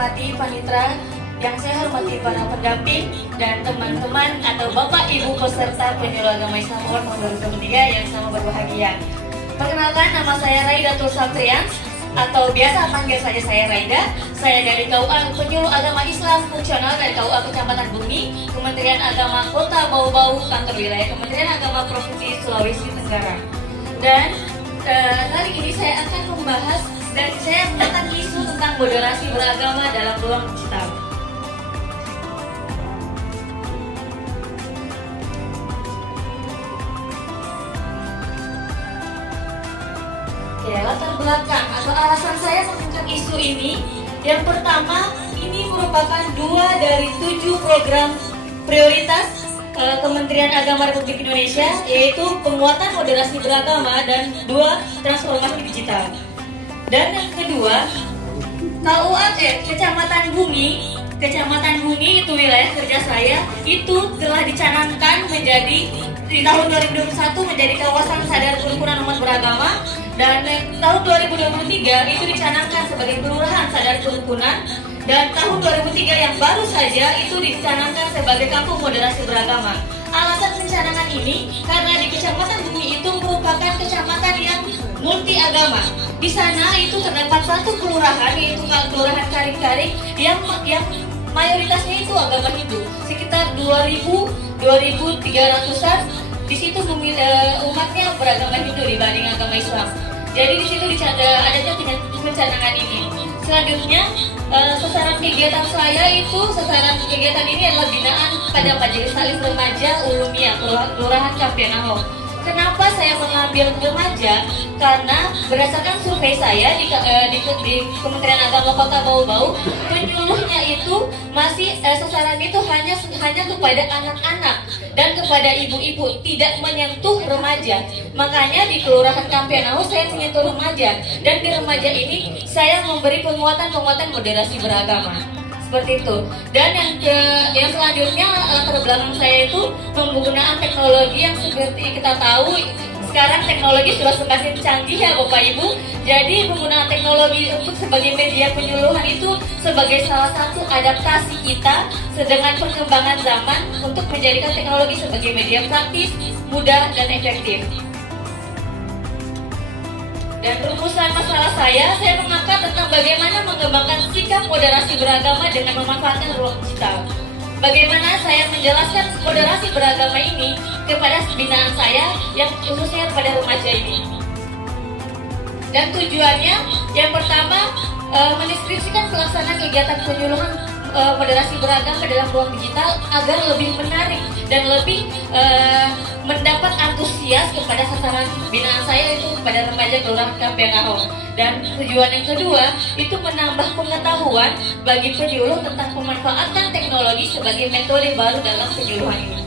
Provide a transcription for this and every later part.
hormati panitra, yang saya hormati para pendamping dan teman-teman atau Bapak Ibu peserta Penyuluh Agama Islam Award tahun 2023 yang sama berbahagia. Perkenalkan, nama saya Raidatul Satrians atau biasa panggil saja saya Raida. Saya dari KUA Penyuluh Agama Islam Fungsional dari KUA Kecamatan Bumi, Kementerian Agama Kota Bau-Bau, Kantor Wilayah Kementerian Agama Provinsi Sulawesi Tenggara. Dan kali ini saya akan membahas dan saya mengangkat isu tentang moderasi beragama dalam ruang digital. Oke, latar belakang atau alasan saya mengangkat isu ini, yang pertama, ini merupakan 2 dari 7 program prioritas Kementerian Agama Republik Indonesia, yaitu penguatan moderasi beragama dan 2 transformasi digital. Dan yang kedua, Kecamatan Bumi itu wilayah kerja saya, itu telah dicanangkan menjadi di tahun 2021 menjadi kawasan sadar kerukunan umat beragama, dan tahun 2023 itu dicanangkan sebagai kelurahan sadar kerukunan, dan tahun 2003 yang baru saja itu dicanangkan sebagai kampung moderasi beragama. Alasan pencanangan ini karena di Kecamatan Bumi itu merupakan kecamatan yang multi agama. Di sana itu terdapat satu kelurahan, yaitu Kelurahan Karing-Karing yang mayoritasnya itu agama Hindu, sekitar 2.300-an. Di situ umatnya beragama Hindu dibanding agama Islam. Jadi di situ adanya pencanangan ini. Selanjutnya, sasaran kegiatan saya itu, kegiatan ini adalah binaan pada Majelis Taklim Remaja Ulumiyah Kelurahan Kampianaho. Kenapa saya mengambil remaja? Karena berdasarkan survei saya di Kementerian Agama Kota Bau-Bau, penyuluhnya itu masih sasaran itu hanya kepada anak-anak dan kepada ibu-ibu, tidak menyentuh remaja. Makanya di Kelurahan Kampianaho saya menyentuh remaja, dan di remaja ini saya memberi penguatan moderasi beragama. Seperti itu. Dan yang selanjutnya, latar belakang saya itu menggunakan teknologi yang seperti kita tahu sekarang teknologi sudah semakin canggih ya Bapak Ibu. Jadi menggunakan teknologi untuk sebagai media penyuluhan itu sebagai salah satu adaptasi kita dengan perkembangan zaman untuk menjadikan teknologi sebagai media praktis, mudah, dan efektif. Dan rumusan masalah saya mengangkat tentang bagaimana mengembangkan sikap moderasi beragama dengan memanfaatkan ruang digital. Bagaimana saya menjelaskan moderasi beragama ini kepada binaan saya yang khususnya kepada remaja ini. Dan tujuannya, yang pertama, mendeskripsikan pelaksanaan kegiatan penyuluhan moderasi beragama dalam ruang digital agar lebih menarik dan lebih mendapat antusias kepada sasaran binaan saya, itu kepada remaja Kelurahan Kampianaho. Dan tujuan yang kedua itu menambah pengetahuan bagi penyuluh tentang pemanfaatan teknologi sebagai metode baru dalam penyuluhan ini.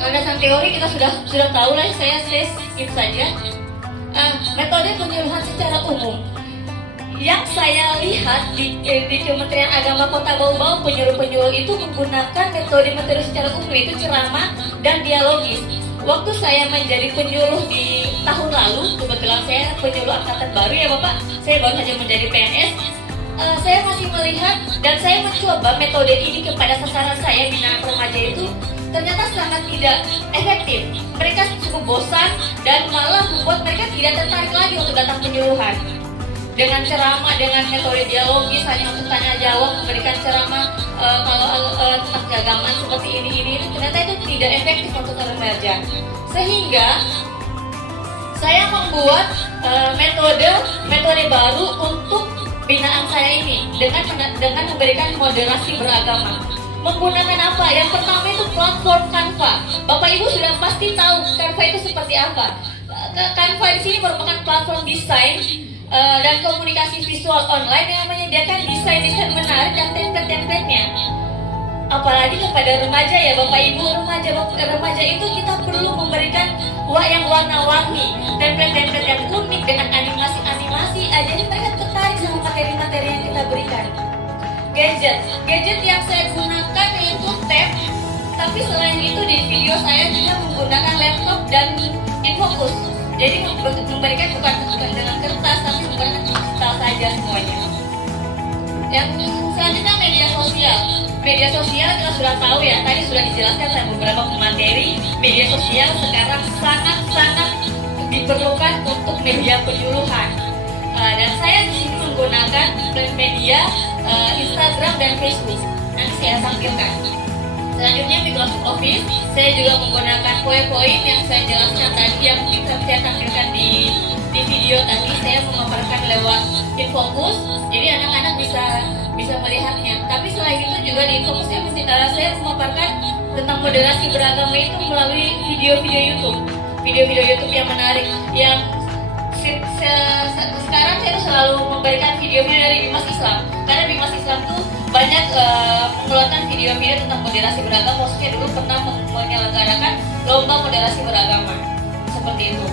Dasar teori kita sudah tahu lah, saya skip saja. Metode penyuluhan secara umum yang saya lihat di Kementerian Agama Kota Bau-Bau, penyuluh-penyuluh itu menggunakan metode secara umum, itu ceramah dan dialogis. Waktu saya menjadi penyuluh di tahun lalu, kebetulan saya penyuluh angkatan baru ya Bapak, saya baru saja menjadi PNS. Saya masih melihat dan saya mencoba metode ini kepada sasaran saya binaan remaja itu, ternyata sangat tidak efektif. Mereka cukup bosan dan malah membuat mereka tidak tertarik lagi untuk datang penyuluhan. Dengan ceramah, dengan metode dialogis, hanya untuk tanya jawab, memberikan ceramah tentang keagamaan seperti ini, ternyata itu tidak efektif untuk remaja. Sehingga saya membuat metode baru untuk binaan saya ini dengan memberikan moderasi beragama. Menggunakan apa? Yang pertama itu platform Canva. Bapak Ibu sudah pasti tahu Canva itu seperti apa. Canva di sini merupakan platform desain dan komunikasi visual online yang menyediakan desain-desain menarik dan template-templatenya. Apalagi kepada remaja ya Bapak Ibu, remaja itu kita perlu memberikan yang warna-warni, template-template yang unik dengan animasi-animasi aja, jadi mereka tertarik sama materi-materi yang kita berikan. Gadget yang saya gunakan yaitu tab, tapi selain itu di video saya juga menggunakan laptop dan infocus. Jadi memberikan bukan dengan kertas, tapi menggunakan digital saja semuanya. Yang selanjutnya media sosial. Media sosial kita sudah tahu ya, tadi sudah dijelaskan dalam beberapa materi. Media sosial sekarang sangat-sangat diperlukan untuk media penyuluhan. Dan saya di sini menggunakan media Instagram dan Facebook. Nanti saya tampilkan. Selanjutnya Microsoft Office, saya juga menggunakan PowerPoint yang saya jelaskan tadi, yang saya tampilkan di video tadi. Saya memaparkan lewat Infocus, jadi anak-anak bisa melihatnya. Tapi selain itu juga di Infocus saya memaparkan tentang moderasi beragama itu melalui video-video YouTube, yang menarik. Yang sekarang saya selalu memberikan video-video dari Bimas Islam, karena Bimas Islam tuh banyak mengeluarkan video-video tentang moderasi beragama. Khususnya dulu pernah menyelenggarakan lomba moderasi beragama seperti itu.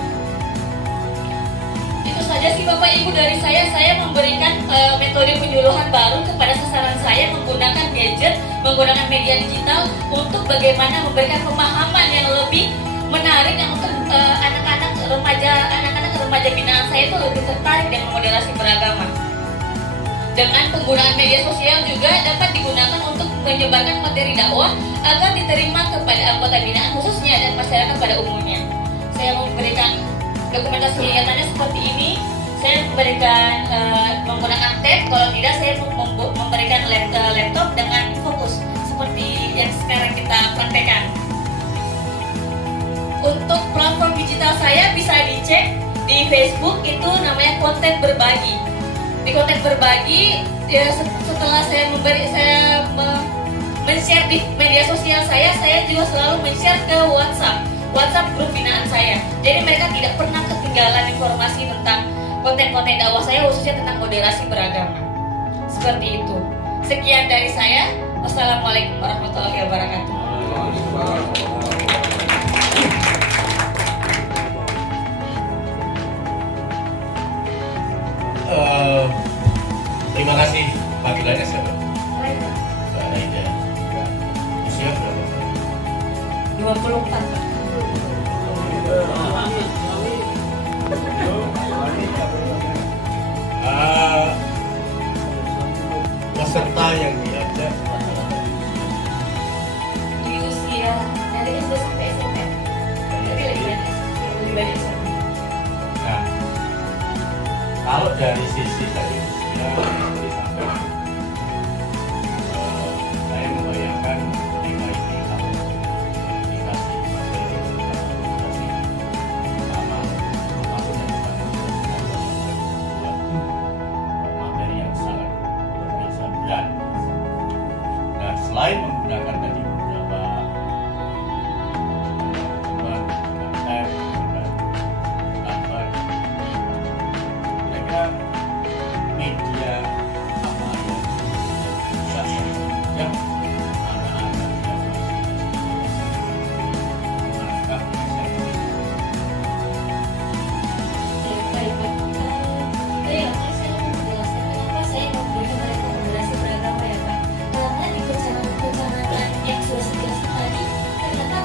Itu saja sih Bapak Ibu dari saya. Saya memberikan metode penyuluhan baru kepada sasaran saya menggunakan gadget, menggunakan media digital untuk bagaimana memberikan pemahaman yang lebih menarik yang untuk anak-anak remaja binaan saya itu lebih tertarik dengan moderasi beragama. Dengan penggunaan media sosial juga dapat digunakan untuk menyebarkan materi dakwah agar diterima kepada anggota binaan khususnya dan masyarakat pada umumnya. Saya memberikan dokumentasi kegiatannya seperti ini. Saya memberikan menggunakan tab, kalau tidak saya memberikan laptop dengan fokus seperti yang sekarang kita praktekkan. Untuk platform digital saya bisa dicek di Facebook, itu namanya konten berbagi. Di konten berbagi ya, setelah saya men-share di media sosial saya juga selalu men-share ke WhatsApp grup binaan saya. Jadi mereka tidak pernah ketinggalan informasi tentang konten-konten dakwah saya, khususnya tentang moderasi beragama. Seperti itu. Sekian dari saya. Wassalamualaikum warahmatullahi wabarakatuh. Terima kasih. Panggilannya siapa? Mbak Raida. Usia berapa? 24 Pak. Peserta yang diajak Di usia dari SD sampai SMP. Tapi lebih banyak SMP. Nah, kalau dari sisi tadi usia disampaikan, saya membayangkan ketika ini kalau dikasih materi sama masuk dan buat materi yang sangat luar biasa berat. Nah, selain menggunakan tadi beberapa teman tab dan gambar, mereka media apa yang bisa yang anak-anak yang menangkap esensi. Ya, baik Pak. Saya mau menjelaskan kenapa saya memberikan mereka moderasi beragama ya Pak. Karena di perencanaan yang sudah saya jelaskan tadi, ternyata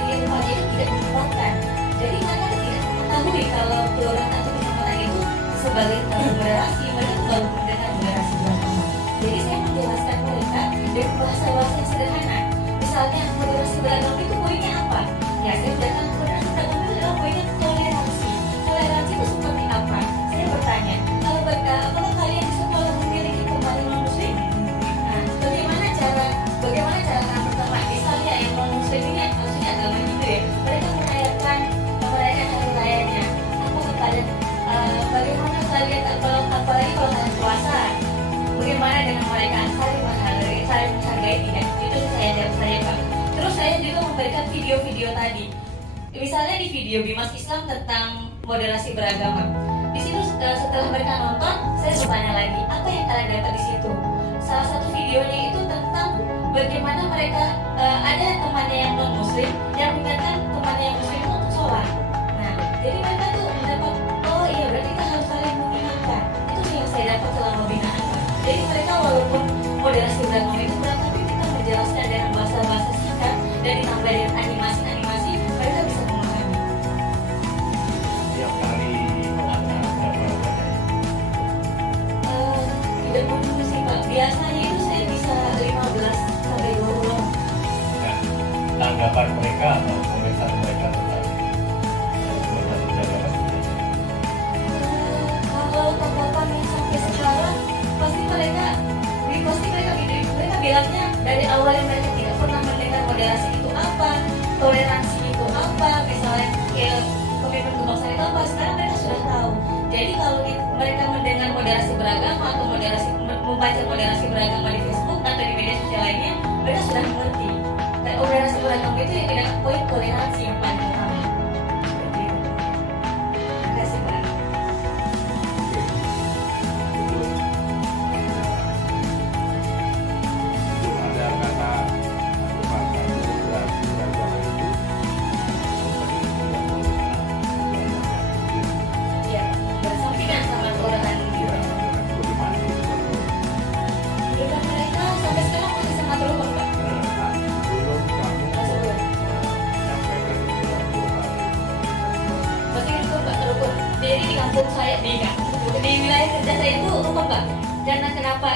dari remaja itu tidak dilibatkan. Jadi mereka tidak mengetahui kalau kelurahan atau kecamatan itu sebagai moderasi, mereka baru mendengar moderasi beragama. Jadi saya menjelaskan mereka dengan bahasa-bahasa yang sederhana. Misalnya moderasi beragama itu poinnya apa? Ya, saya jelaskan moderasi beragama itu adalah poinnya toleransi. Toleransi itu seperti apa? Saya bertanya, apakah kalian di sekolah memiliki teman non muslim? Nah, bagaimana cara anak berteman? Misalnya yang non muslim ini maksudnya agama Hindu ya, mereka merayakan hari rayanya. Apakah kalian bagaimana kalian apalagi kalau kalian puasa? Bagaimana dengan mereka saling menghargai tidak? Itu saya Pak. Terus saya juga memberikan video-video tadi. Misalnya di video Bimas Islam tentang moderasi beragama. Di situ setelah mereka nonton, saya bertanya lagi, apa yang kalian dapat di situ? Salah satu videonya itu tentang bagaimana mereka ada temannya yang non muslim yang mengingatkan temannya yang muslim itu untuk sholat. Nah, jadi mereka tuh mendapat, oh iya berarti kita harus saling mengingatkan. Itu yang saya dapat selama binaan Pak. Jadi mereka walaupun moderasi beragama itu berat, tapi kita menjelaskan dengan bahasa-bahasa singkat dan ditambah dengan animasi-animasi, mereka bisa memahami. Tiap kali ada berapa banyak? Tidak membaca moderasi beragama di Facebook atau di media sosial lainnya, mereka sudah mengerti. Dan moderasi beragama itu yang tidak poin toleransi yang paling utama. Seperti itu. Terima kasih, Pak. Ada kata moderasi beragama itu Ya, bersampingan sama Al-Quran. bagaimana itu? Dan mereka sampai sekarang masih sangat berubah, Pak. Belum kamu Masih menyampaikan itu Masih rukun, Pak, rukun. Jadi di kampung saya, di wilayah kerja saya itu rukun, Pak. Karena kenapa